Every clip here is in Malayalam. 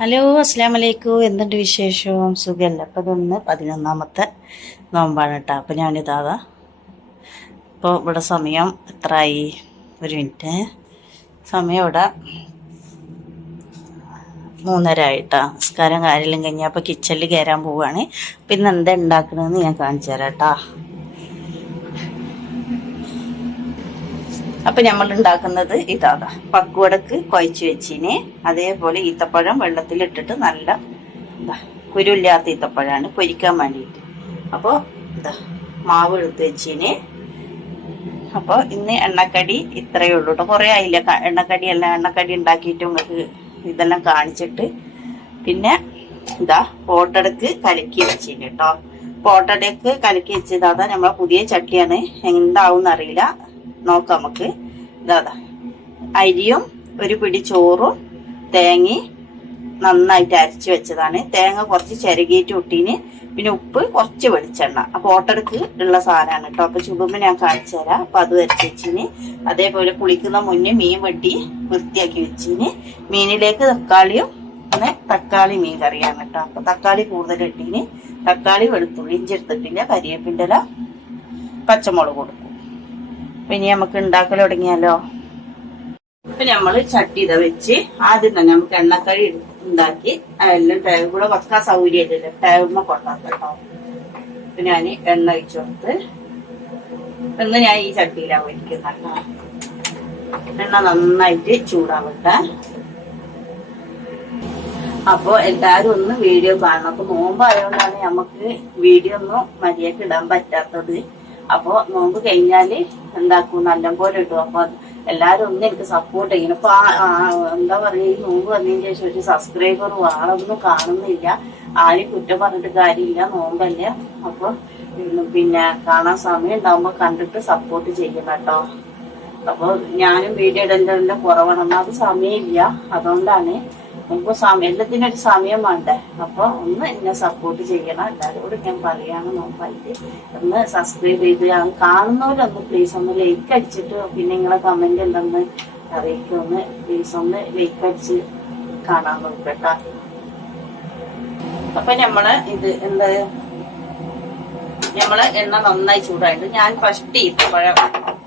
ഹലോ, അസ്സാം വലൈക്കും. എന്തുണ്ട് വിശേഷവും? സുഖമല്ല. അപ്പം ഇതൊന്ന് 11ാമത്തെ നോമ്പാണ് കേട്ടോ. അപ്പം ഞാനിതാ ഇപ്പോൾ ഇവിടെ സമയം എത്രയായി? ഒരു മിനിറ്റ്. സമയം ഇവിടെ 3:30 ആയിട്ടാ. നിസ്കാരം കാര്യമെല്ലാം കഴിഞ്ഞാൽ അപ്പോൾ കിച്ചണിൽ കയറാൻ പോവുകയാണ്. അപ്പം ഇന്ന് എന്താ ഉണ്ടാക്കണമെന്ന് ഞാൻ കാണിച്ചു തരാം കേട്ടോ. അപ്പം നമ്മൾ ഉണ്ടാക്കുന്നത് ഇതാ പക്കുവടക്ക് കുഴച്ച് വെച്ചിന്. അതേപോലെ ഈത്തപ്പഴം വെള്ളത്തിലിട്ടിട്ട് നല്ല കുരുമില്ലാത്ത ഈത്തപ്പഴമാണ് പൊരിക്കാൻ വേണ്ടിയിട്ട്. അപ്പോൾ ഇതാ മാവ് എടുത്ത് വെച്ചിന്. അപ്പോൾ ഇന്ന് എണ്ണക്കടി ഇത്രയേ ഉള്ളൂ കേട്ടോ. കുറേ ആയില്ല എണ്ണക്കടി ഉണ്ടാക്കിയിട്ട് നിങ്ങൾക്ക് ഇതെല്ലാം കാണിച്ചിട്ട്. പിന്നെ ഇതാ പോട്ടടക്ക് കലക്കി വെച്ചിന് കേട്ടോ. പോട്ടടക്ക് കലക്കി വെച്ചതാ നമ്മളെ പുതിയ ചട്ടിയാണ്. എന്താവും അറിയില്ല, നോക്കാം നമുക്ക്. ഇതാ അരിയും ഒരു പിടി ചോറും തേങ്ങയും നന്നായിട്ട് അരച്ച് വെച്ചതാണ്. തേങ്ങ കുറച്ച് ചിരകിയിട്ട് ഇട്ടീന്. പിന്നെ ഉപ്പ്, കുറച്ച് വെളിച്ചെണ്ണ. അപ്പോൾ ഓട്ടടക്ക് ഉള്ള സാധനമാണ് കേട്ടോ. അപ്പോൾ ചുടുമ്പോൾ ഞാൻ കാണിച്ചു തരാം. അപ്പോൾ അത് അരച്ച് വെച്ചിന്. അതേപോലെ കുളിക്കുന്ന മുന്നേ മീൻ വെട്ടി വൃത്തിയാക്കി വെച്ചിന്. മീനിലേക്ക് തക്കാളിയും പിന്നെ തക്കാളി മീൻ കറിയാണ് കേട്ടോ. അപ്പോൾ തക്കാളി കൂടുതൽ ഇട്ടീന്. തക്കാളി വെളുത്തുള്ളി ഇഞ്ചി എടുത്തിട്ടില്ല. കരിവേപ്പിൻ്റെ ഇല പച്ചമുളക് കൊടുക്കും. പിന്നെ നമുക്ക് ഉണ്ടാക്കൽ തുടങ്ങിയാലോ. അപ്പൊ നമ്മള് ചട്ടി ഇത വെച്ച് ആദ്യം തന്നെ നമുക്ക് എണ്ണക്കഴി ഉണ്ടാക്കി എല്ലാം ടേബിൾ കൂടെ വെക്കാൻ സൗകര്യമില്ലല്ലോ, ടേബിളിനെ കൊണ്ടാക്കാം കേട്ടോ. അപ്പൊ ഞാൻ എണ്ണ ഒഴിച്ചു കൊടുത്ത് ഒന്ന് ഞാൻ ഈ ചട്ടിയിലാവും ഇരിക്കുന്ന എണ്ണ നന്നായിട്ട് ചൂടാവട്ടെ. അപ്പൊ എല്ലാരും ഒന്ന് വീഡിയോ കാണണം. അപ്പൊ നോമ്പായതുകൊണ്ടാണ് നമുക്ക് വീഡിയോ ഒന്നും മര്യാദക്ക് ഇടാൻ പറ്റാത്തത്. അപ്പൊ നോമ്പ് കഴിഞ്ഞാല് എന്താക്കും, നല്ലപോലെ ഇട്ടു. അപ്പൊ എല്ലാരും ഒന്ന് എനിക്ക് സപ്പോർട്ട് ചെയ്യണം. ഇപ്പൊ എന്താ പറയാ, ഈ നോമ്പ് വന്നതിന് ശേഷം ഒരു സബ്സ്ക്രൈബറും ആളൊന്നും കാണുന്നില്ല. ആരും കുറ്റം പറഞ്ഞിട്ട് കാര്യമില്ല, നോമ്പല്ലേ. അപ്പൊ പിന്നെ കാണാൻ സമയം ഉണ്ടാവുമ്പോ കണ്ടിട്ട് സപ്പോർട്ട് ചെയ്യണം കേട്ടോ. അപ്പൊ ഞാനും വീഡിയോ ഇടേണ്ടതിന്റെ കുറവാണ്, ഒന്നാമത് സമയമില്ല. അതുകൊണ്ടാണ് നമുക്ക് എല്ലാത്തിനൊരു സമയം വേണ്ടേ. അപ്പൊ ഒന്ന് എന്നെ സപ്പോർട്ട് ചെയ്യണം. എല്ലാവരോടും ഞാൻ പറയാണ്, നോമ്പായിട്ട് ഒന്ന് സബ്സ്ക്രൈബ് ചെയ്ത് കാണുന്നവരൊന്ന് പ്ലീസ് ഒന്ന് ലൈക്ക് അടിച്ചിട്ട് പിന്നെ നിങ്ങളെ കമന്റ് എന്തെന്ന് അറിയിക്കും. ഒന്ന് പ്ലീസ് ഒന്ന് ലൈക്ക് അടിച്ച് കാണാൻ നോക്കട്ടാ. അപ്പൊ നമ്മള് ഇത് എന്താ, നമ്മള് എണ്ണ നന്നായി ചൂടായിട്ട് ഞാൻ ഫസ്റ്റ് ഈത്തപ്പഴം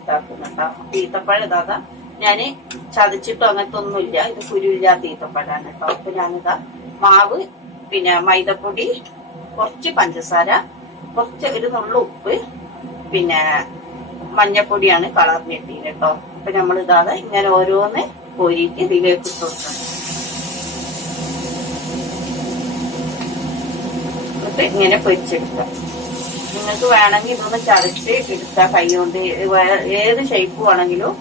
ഇതാക്കുന്നുണ്ടോ. ഈത്തപ്പഴം ഇതാ ഞാന് ചതച്ചിട്ടോ അങ്ങനത്തെ ഒന്നുമില്ല. ഇത് കുരുവില്ലാത്ത ഈത്തപ്പഴാണ് കേട്ടോ. അപ്പൊ ഞാനിതാ മാവ്, പിന്നെ മൈദപ്പൊടി, കുറച്ച് പഞ്ചസാര, കുറച്ച് ഒരു നുള്ളു ഉപ്പ്, പിന്നെ മഞ്ഞപ്പൊടിയാണ് കളറിനിട്ടീന് കേട്ടോ. അപ്പൊ നമ്മളിതാ ഇങ്ങനെ ഓരോന്ന് കോരിയിട്ട് ഇതിലേക്ക് ഇട്ട് കൊടുക്കണം. എന്നിട്ട് ഇങ്ങനെ പൊരിച്ചെടുക്കാം. നിങ്ങൾക്ക് വേണമെങ്കിൽ ഇതൊന്ന് ചതച്ച് എടുക്കാം കൈ കൊണ്ട്. ഏത് ഷേപ്പ് വേണമെങ്കിലും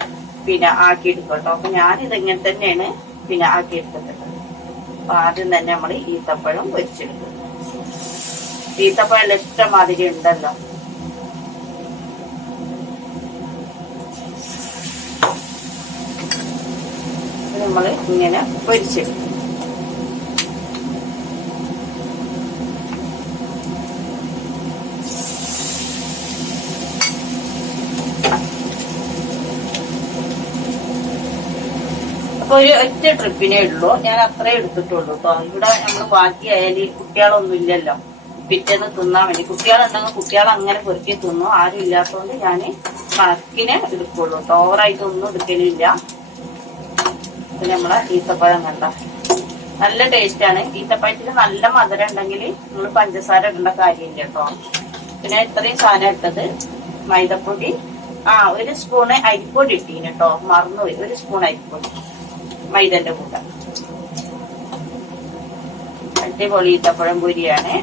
പിന്നെ ആക്കിയെടുക്കും കേട്ടോ. അപ്പൊ ഞാനിത് ഇങ്ങനെ തന്നെയാണ് പിന്നെ ആക്കിയെടുക്കുന്നത്. അപ്പൊ ആദ്യം തന്നെ നമ്മൾ ഈത്തപ്പഴം പൊരിച്ചെടുക്കും. ഈത്തപ്പഴം ഇഷ്ടമാതിരി ഉണ്ടല്ലോ. നമ്മൾ ഇങ്ങനെ പൊരിച്ചെടുക്കും. അപ്പൊ ഒരു ഒറ്റ ട്രിപ്പിനേ ഉള്ളൂ, ഞാൻ അത്രേ എടുത്തിട്ടുള്ളൂ കേട്ടോ. ഇവിടെ നമ്മൾ ബാക്കിയായാല് കുട്ടികളൊന്നും ഇല്ലല്ലോ, പിറ്റേന്ന് തിന്നാൻ വേണ്ടി. കുട്ടികളുണ്ടെങ്കിൽ കുട്ടികൾ അങ്ങനെ പൊറുക്കി തിന്നു. ആരും ഇല്ലാത്തതുകൊണ്ട് ഞാൻ കണക്കിന് എടുക്കുള്ളൂ കേട്ടോ. ഓവറായിട്ടൊന്നും എടുക്കലില്ല. പിന്നെ നമ്മളെ ഈത്തപ്പഴം കണ്ട നല്ല ടേസ്റ്റാണ്. ഈത്തപ്പഴത്തിന് നല്ല മധുരം ഉണ്ടെങ്കിൽ നമ്മൾ പഞ്ചസാര ഇടേണ്ട കാര്യമില്ല കേട്ടോ. പിന്നെ ഇത്രയും സാധനം ഇട്ടത് മൈദപ്പൊടി, ഒരു സ്പൂണ് അരിപ്പൊടി ഇട്ടീന് കേട്ടോ, മറന്നുപോയി. ഒരു സ്പൂൺ അരിപ്പൊടി മൈദന്റെ കൂടെ. അടിപൊളി ഈത്തപ്പഴം പൊരിയാണ്.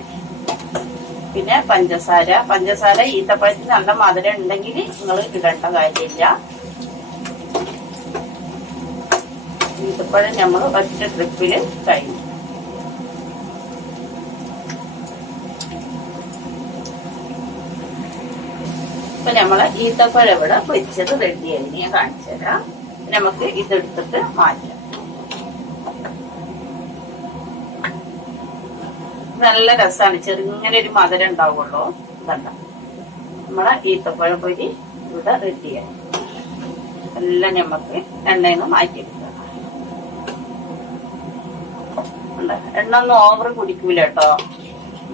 പിന്നെ പഞ്ചസാര ഈത്തപ്പഴത്തിന് നല്ല മധുരം ഉണ്ടെങ്കിൽ നിങ്ങൾ ഇടേണ്ട കാര്യമില്ല. ഈത്തപ്പഴം നമ്മൾ ഒറ്റ ട്രിപ്പില് കഴിഞ്ഞു. ഇപ്പൊ നമ്മളെ ഈത്തപ്പഴം ഇവിടെ പൊരിച്ചത് റെഡിയായി. ഞാൻ കാണിച്ചു തരാം. നമുക്ക് ഇതെടുത്തിട്ട് മാറ്റാം. നല്ല രസമാണ്, ചെറുങ്ങനെ ഒരു മധുരം ഉണ്ടാവുള്ളൂ. ഇതണ്ട നമ്മളെ ഈത്തപ്പഴം പൊരി ഇവിടെ റെഡിയായി. എല്ലാം നമുക്ക് എണ്ണയിൽ നിന്ന് മാറ്റിയെടുക്കാം. എണ്ണ ഒന്നും ഓവർ കുടിക്കൂല കേട്ടോ.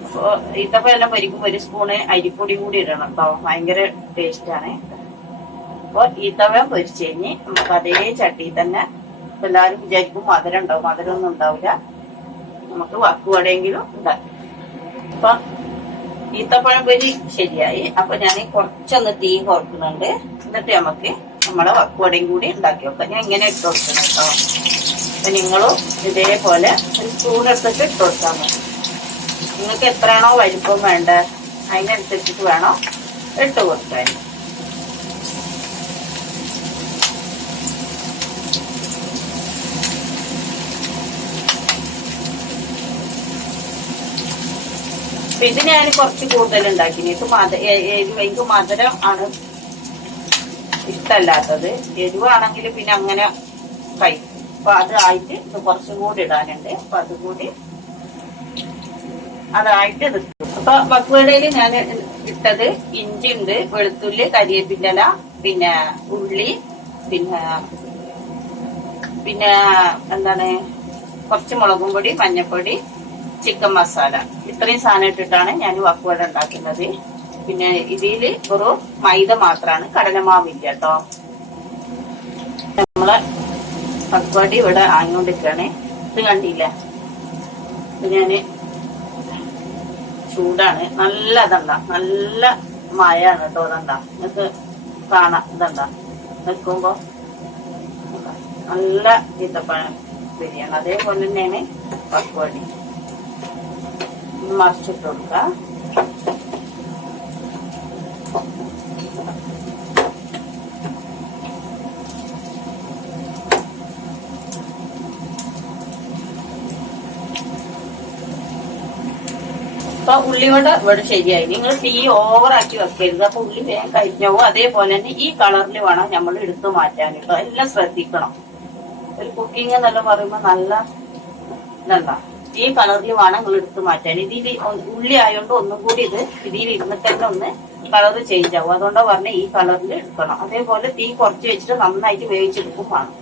അപ്പൊ ഈത്തപ്പഴം എല്ലാം പൊരിക്കുമ്പോ 1 സ്പൂണ് അരിപ്പൊടി കൂടി ഇടണം കേട്ടോ, ഭയങ്കര ടേസ്റ്റ് ആണ്. അപ്പൊ ഈത്തപ്പഴം പൊരിച്ചു കഴിഞ്ഞ് നമുക്ക് അതേ ചട്ടി തന്നെ, എല്ലാവരും വിചാരിക്കും മധുരം ഉണ്ടാവും, മധുരം ഒന്നും ഉണ്ടാവില്ല, നമുക്ക് വക്കുവടയെങ്കിലും ഉണ്ടാക്കി. അപ്പൊ ഈത്തപ്പഴം പൊരി ശരിയായി. അപ്പൊ ഞാൻ കുറച്ചൊന്ന് തീ കുറക്കുന്നുണ്ട്. എന്നിട്ട് നമുക്ക് നമ്മളെ വക്കുവടയും കൂടി ഉണ്ടാക്കി വെക്കാം. ഞാൻ ഇങ്ങനെ ഇട്ട് കൊടുക്കണം കേട്ടോ. അപ്പൊ നിങ്ങളും ഇതേപോലെ ഒരു സ്പൂൺ എടുത്തിട്ട് ഇട്ട് കൊടുത്താൽ മതി. നിങ്ങൾക്ക് എത്രയാണോ വലിപ്പം വേണ്ട അതിനനുസരിച്ചിട്ട് വേണം ഇട്ട് കൊടുക്കാൻ. ഇത് ഞാൻ കുറച്ച് കൂടുതൽ ഉണ്ടാക്കി. എനിക്ക് മധുരം ആണ് ഇഷ്ടമല്ലാത്തത്. എരിവാണെങ്കിൽ പിന്നെ അങ്ങനെ കഴിക്കും. അപ്പൊ അതായിട്ട് ഇത് കുറച്ചും കൂടി ഇടാനുണ്ട്. അപ്പൊ അതുകൂടി അതായിട്ട് ഇത്. അപ്പൊ വക്കുവടയിൽ ഞാൻ ഇട്ടത് ഇഞ്ചി ഉണ്ട്, വെളുത്തുള്ളി, കരിവേപ്പിൻ്റെ ഇല, പിന്നെ ഉള്ളി, പിന്നെ എന്താണ് കുറച്ച് മുളകും പൊടി, മഞ്ഞൾപ്പൊടി, ചിക്കൻ മസാല, ഇത്രയും സാധനം ഇട്ടിട്ടാണ് ഞാൻ വക്കുവട ഉണ്ടാക്കുന്നത്. പിന്നെ ഇതിൽ ഒരു മൈദ മാത്രമാണ്, കടലമാവില്ല കേട്ടോ. നമ്മളെ വക്കുവടി ഇവിടെ ആയിക്കൊണ്ടിരിക്കുകയാണ്. ഇത് കണ്ടില്ല, ഇത് ഞാന് ചൂടാണ്, നല്ല ഇതണ്ട, നല്ല മഴയാണ് കേട്ടോ. ഇതണ്ട നിങ്ങൾക്ക് കാണാം, ഇതണ്ട നിൽക്കുമ്പോ നല്ല ഈത്തപ്പഴം ബിരിയാണി. അതേപോലെ തന്നെയാണ് വക്കുവടി. മറിച്ചിട്ട് കൊടുക്ക. അപ്പൊ ഉള്ളിവട ഇവിടെ ശരിയായി. നിങ്ങൾ തീ ഓവറാക്കി വെക്കരുത്, അപ്പൊ ഉള്ളി വേഗം കരിഞ്ഞാവും. അതേപോലെ തന്നെ ഈ കളറിൽ വേണം നമ്മൾ എടുത്തു മാറ്റാൻ കേട്ടോ. എല്ലാം ശ്രദ്ധിക്കണം. ഒരു കുക്കിംഗ് എന്നെല്ലാം പറയുമ്പോ നല്ല ഇതെന്താ ഈ കളറിൽ വേണം നിങ്ങൾ എടുത്തു മാറ്റാൻ. ഇതിൽ ഉള്ളി ആയതുകൊണ്ട് ഒന്നും കൂടി ഇതിൽ ഇരുന്നിട്ട് തന്നെ ഒന്ന് കളർ ചേഞ്ച് ആവും. അതുകൊണ്ടാ പറഞ്ഞ ഈ കളറിൽ എടുക്കണം. അതേപോലെ തീ കുറച്ച് വെച്ചിട്ട് നന്നായിട്ട് വേവിച്ചെടുക്കും വേണം.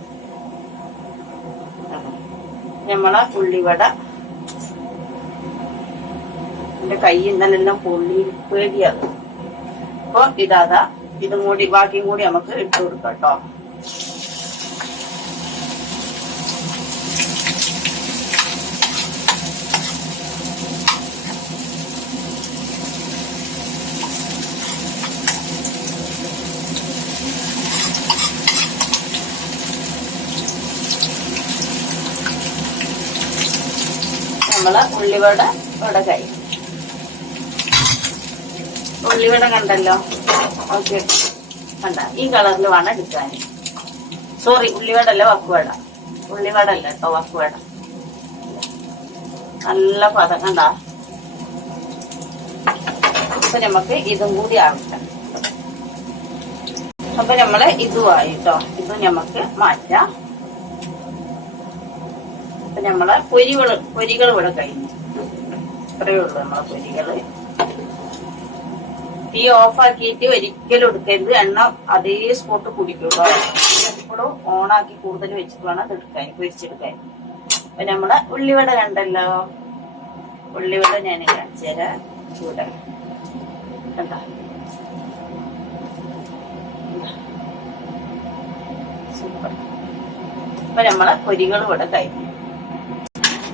നമ്മളെ ഉള്ളിവട എന്റെ കൈ ഇന്നലെല്ലാം പൊള്ളി പേടിയത്. അപ്പൊ ഇതാ ഇതും കൂടി ബാക്കിയും കൂടി നമുക്ക് ഇട്ട് കൊടുക്കാം കേട്ടോ. നമ്മളെ ഉള്ളിവട ഇവിടെ കഴിഞ്ഞു. ഉള്ളിവട കണ്ടല്ലോ, ഓക്കെ കണ്ട ഈ കളറിൽ വേണം എടുക്കാൻ. സോറി, ഉള്ളിവട അല്ല വക്കുവട, ഉള്ളിവട അല്ല കേട്ടോ, വക്കുവട. നല്ല പദം കണ്ട. അപ്പൊ നമുക്ക് ഇതും കൂടി ആവശ്യം. അപ്പൊ നമ്മള് ഇതുമായി കേട്ടോ, ഇത് നമുക്ക് മാറ്റാം. അപ്പൊ നമ്മളെ പൊരികൾ ഇവിടെ കഴിഞ്ഞു. ഇത്രയേ ഉള്ളൂ നമ്മളെ പൊരികള്. തീ ഓഫാക്കിയിട്ട് ഒരിക്കലും എടുക്കരുത്, എണ്ണ അതേ സ്പോട്ട് കുടിക്കും കേട്ടോ. എപ്പോഴും ഓണാക്കി കൂടുതൽ വെച്ചിട്ട് വേണം അത് എടുക്കാൻ, പൊരിച്ചെടുക്കാൻ. അപ്പൊ നമ്മളെ ഉള്ളിവട കണ്ടല്ലോ, ഉള്ളിവട ഞാൻ കാണിച്ചു തരാം. ചൂട് കണ്ട, സൂപ്പർ. അപ്പൊ നമ്മളെ പൊരികൾ ഇവിടെ കഴിഞ്ഞു.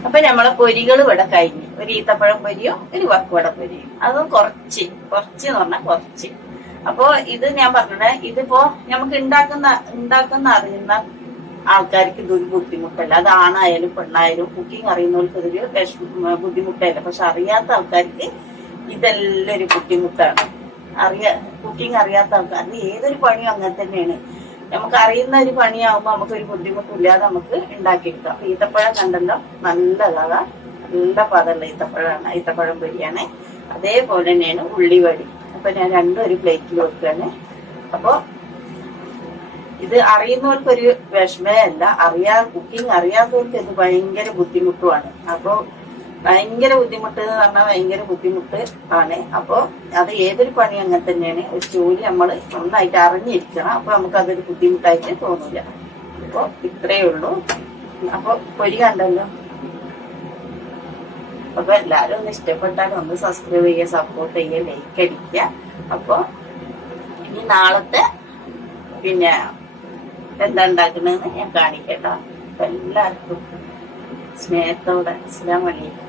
അപ്പൊ നമ്മളെ പൊരികൾ ഇവിടെ കഴിഞ്ഞു. ഒരു ഈത്തപ്പഴം പൊരിയോ ഒരു വക്കുവട പൊരിയും, അതും കുറച്ച് എന്ന് പറഞ്ഞാൽ കുറച്ച്. അപ്പൊ ഇത് ഞാൻ പറഞ്ഞത്, ഇതിപ്പോ നമുക്ക് ഉണ്ടാക്കുന്ന അറിയുന്ന ആൾക്കാർക്ക് ഇതൊരു ബുദ്ധിമുട്ടല്ല. അത് ആണായാലും പെണ്ണായാലും കുക്കിംഗ് അറിയുന്നവർക്ക് ഇതൊരു ബുദ്ധിമുട്ടല്ല. പക്ഷെ അറിയാത്ത ആൾക്കാർക്ക് ഇതെല്ലാം ഒരു ബുദ്ധിമുട്ടാണ്. കുക്കിംഗ് അറിയാത്ത ആൾക്കാർക്ക് ഏതൊരു പണിയും അങ്ങനെ തന്നെയാണ്. നമുക്ക് അറിയുന്ന ഒരു പണിയാവുമ്പോ നമുക്കൊരു ബുദ്ധിമുട്ടില്ലാതെ നമുക്ക് ഉണ്ടാക്കിയെടുക്കാം. അപ്പൊ ഈത്തപ്പഴം കണ്ടല്ലോ, നല്ലതാ, നല്ല പദമുള്ള ഈത്തപ്പഴം പൊരിയാണ്. അതേപോലെ തന്നെയാണ് ഉള്ളിവടി. അപ്പൊ ഞാൻ രണ്ടും ഒരു പ്ലേറ്റിൽ വെക്കുകയാണ്. അപ്പൊ ഇത് അറിയുന്നവർക്കൊരു വിഷമേ അല്ല, കുക്കിംഗ് അറിയാത്തവർക്ക് ഇത് ഭയങ്കര ബുദ്ധിമുട്ടുമാണ്. അപ്പൊ ഭയങ്കര ബുദ്ധിമുട്ട് എന്ന് പറഞ്ഞാൽ ഭയങ്കര ബുദ്ധിമുട്ട് ആണ്. അപ്പൊ അത് ഏതൊരു പണി അങ്ങനെ തന്നെയാണ്. ഒരു ജോലി നമ്മൾ നന്നായിട്ട് അറിഞ്ഞിരിക്കണം. അപ്പൊ നമുക്ക് അതൊരു ബുദ്ധിമുട്ടായിട്ട് തോന്നില്ല. അപ്പൊ ഇത്രയേ ഉള്ളൂ. അപ്പൊ പൊരി കണ്ടല്ലോ, അപ്പൊ എല്ലാരും ഒന്ന് ഇഷ്ടപ്പെട്ടാൽ ഒന്ന് സബ്സ്ക്രൈബ് ചെയ്യുക, സപ്പോർട്ട് ചെയ്യുക, ലൈക്ക് അടിക്കുക. അപ്പൊ ഇനി നാളത്തെ പിന്നെ എന്താ ഉണ്ടാക്കണെന്ന് ഞാൻ കാണിക്കട്ടോ. അപ്പൊ എല്ലാവർക്കും സ്നേഹത്തോടെ അസ്സലാമു അലൈക്കും.